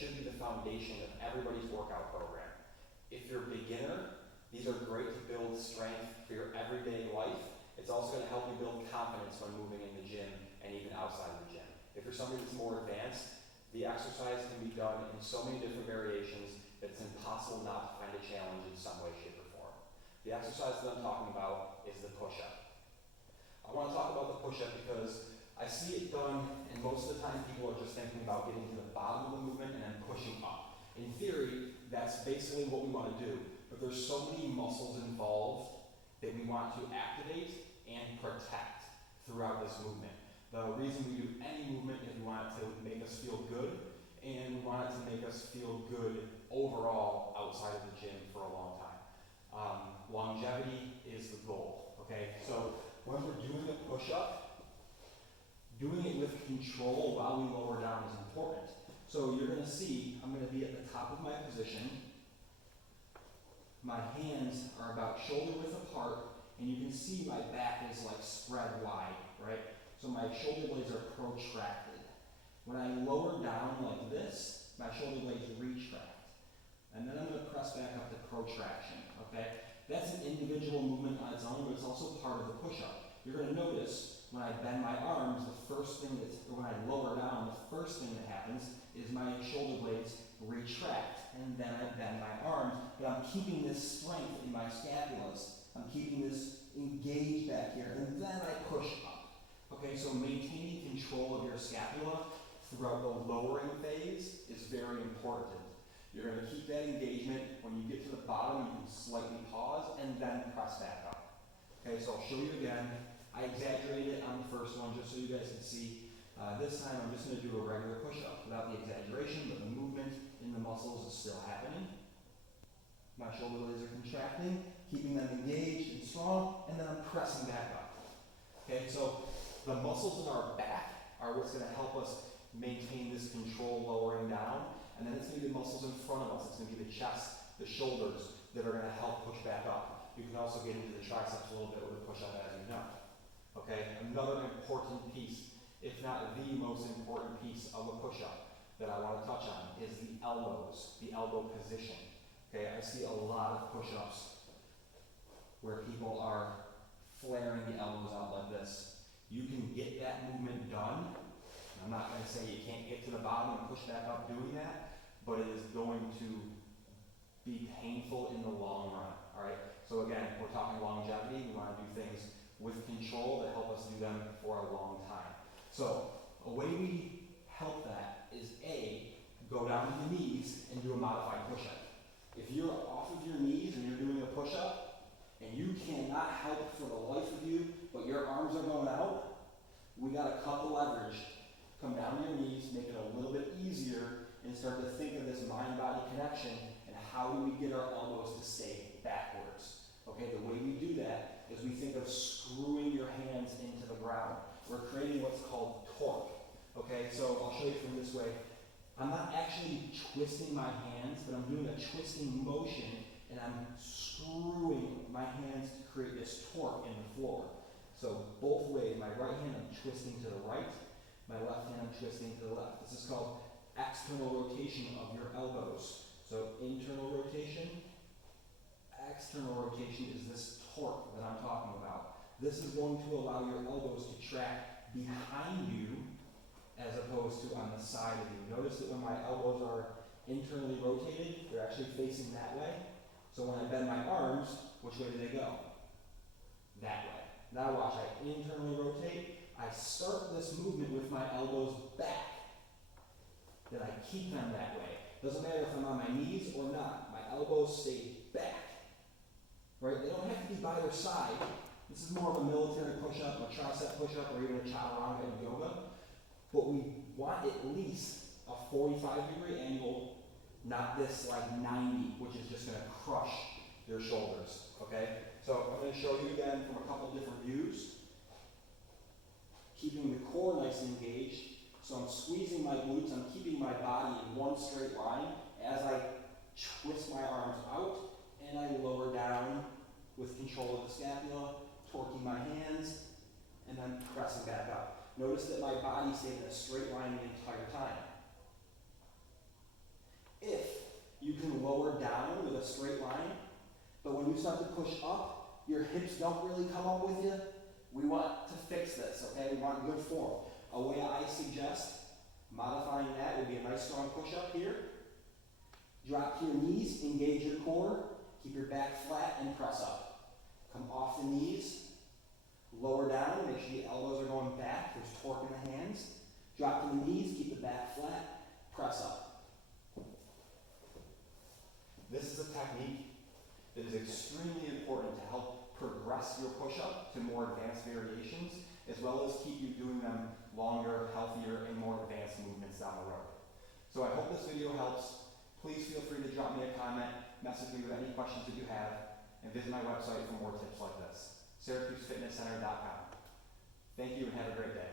should be the foundation of everybody's workout program. If you're a beginner, these are great to build strength for your everyday life. It's also going to help you build confidence when moving in the gym and even outside of the gym. If you're somebody that's more advanced, the exercise can be done in so many different variations that it's impossible not to find a challenge in some way, shape, or form. The exercise that I'm talking about is the push-up. I want to talk about the push-up because I see it done, and most of the time people are just thinking about getting to the bottom of the movement and then pushing up. In theory, that's basically what we want to do, but there's so many muscles involved that we want to activate and protect throughout this movement. The reason we do any movement is we want it to make us feel good, and we want it to make us feel good overall outside of the gym for a long time. Longevity is the goal, okay? So when we're doing a push-up, doing it with control while we lower down is important. So you're going to see, I'm going to be at the top of my position. My hands are about shoulder width apart, and you can see my back is like spread wide, right? So my shoulder blades are protracted. When I lower down like this, my shoulder blades retract. And then I'm going to press back up to protraction, okay? That's an individual movement on its own, but it's also part of the push-up. You're going to notice when I bend my arms, or when I lower down, the first thing that happens is my shoulder blades retract, and then I bend my arms, but I'm keeping this strength in my scapulas. I'm keeping this engaged back here, and then I push up. Okay, so maintaining control of your scapula throughout the lowering phase is very important. You're going to keep that engagement. When you get to the bottom, you can slightly pause and then press back up. Okay, so I'll show you again. I exaggerated it on the first one just so you guys can see. This time I'm just going to do a regular push-up without the exaggeration, but the movement in the muscles is still happening. My shoulder blades are contracting, keeping them engaged and strong, and then I'm pressing back up. Okay, so the muscles in our back are what's going to help us maintain this control lowering down. And then it's going to be the muscles in front of us. It's going to be the chest, the shoulders that are going to help push back up. You can also get into the triceps a little bit with a push-up, as you know. Okay, another important piece, if not the most important piece of a push-up that I want to touch on is the elbows, the elbow position. Okay, I see a lot of push-ups where people are flaring the elbows out like this. You can get that movement done. I'm not going to say you can't get to the bottom and push back up doing that, but it is going to be painful in the long run, all right? So again, we're talking longevity. We want to do things with control that help us do them for a long time. So a way we help that is A, go down to the knees and do a modified push-up. If you're off of your knees and you're doing a push-up and you cannot help for the life of you, but your arms are going out, we got to cut the leverage. Come down to your knees, make it a little bit easier, and start to think of this mind-body connection and how do we get our elbows to stay backwards. Okay, the way we do that is we think of screwing your hands into the ground. We're creating what's called torque. Okay, so I'll show you from this way. I'm not actually twisting my hands, but I'm doing a twisting motion, and I'm screwing my hands to create this torque in the floor. So both ways, my right hand I'm twisting to the right, my left hand I'm twisting to the left. This is called external rotation of your elbows. So internal rotation, external rotation is this torque that I'm talking about. This is going to allow your elbows to track behind you as opposed to on the side of you. Notice that when my elbows are internally rotated, they're actually facing that way. So when I bend my arms, which way do they go? That way. Now watch, I internally rotate. I start this movement with my elbows back. Then I keep them that way. Doesn't matter if I'm on my knees or not. My elbows stay back. Right? They don't have to be by their side. This is more of a military push-up, a tricep push-up, or even a chaturanga in yoga. But we want at least a 45-degree angle, not this like 90, which is just going to crush your shoulders. Okay? So I'm going to show you again from a couple different views. Keeping the core nice and engaged. So I'm squeezing my glutes, I'm keeping my body in one straight line as I twist my arms out and I lower down with control of the scapula, torquing my hands, and then pressing back up. Notice that my body stayed in a straight line the entire time. you can lower down with a straight line, but when you start to push up, your hips don't really come up with you. We want to fix this, okay? We want good form. A way I suggest modifying that would be a nice strong push-up here. Drop to your knees, engage your core, keep your back flat, and press up. Come off the knees, lower down, make sure the elbows are going back, there's torque in the hands. Drop to the knees, keep the back flat, press up. This is a technique that is extremely important to help progress your push-up to more advanced variations, as well as keep you doing them longer, healthier, and more advanced movements down the road. So I hope this video helps. Please feel free to drop me a comment, message me with any questions that you have, and visit my website for more tips like this, SyracuseFitnessCenter.com. Thank you and have a great day.